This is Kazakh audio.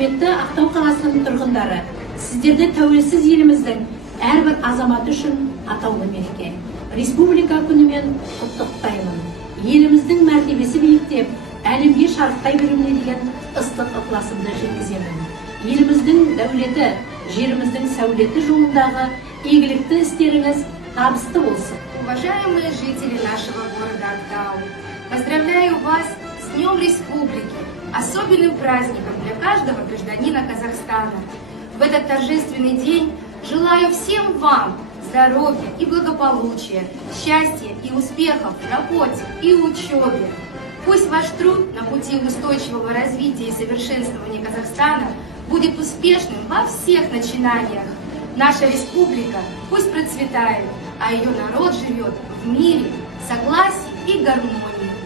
Құрметті Ақтау қаласының тұрғындары, сіздерді тәуелсіз еліміздің әрбір азаматы үшін атаулы мереке республика күнімен құттықтаймын. Еліміздің мәртебесі биіктеп, әлемге шарықтай беруіне деген ыстық ықыласымды жеткіземін. Еліміздің дәулеті, жеріміздің сәулеті жолындағы игілікті істеріңіз табысты болсын. Уважаемые жители нашего города Актау, поздравляю вас с Днем Республики, особенным праздником для каждого гражданина Казахстана. В этот торжественный день желаю всем вам здоровья и благополучия, счастья и успехов в работе и учебе. Пусть ваш труд на пути устойчивого развития и совершенствования Казахстана будет успешным во всех начинаниях. Наша республика пусть процветает, а ее народ живет в мире, согласии и гармонии.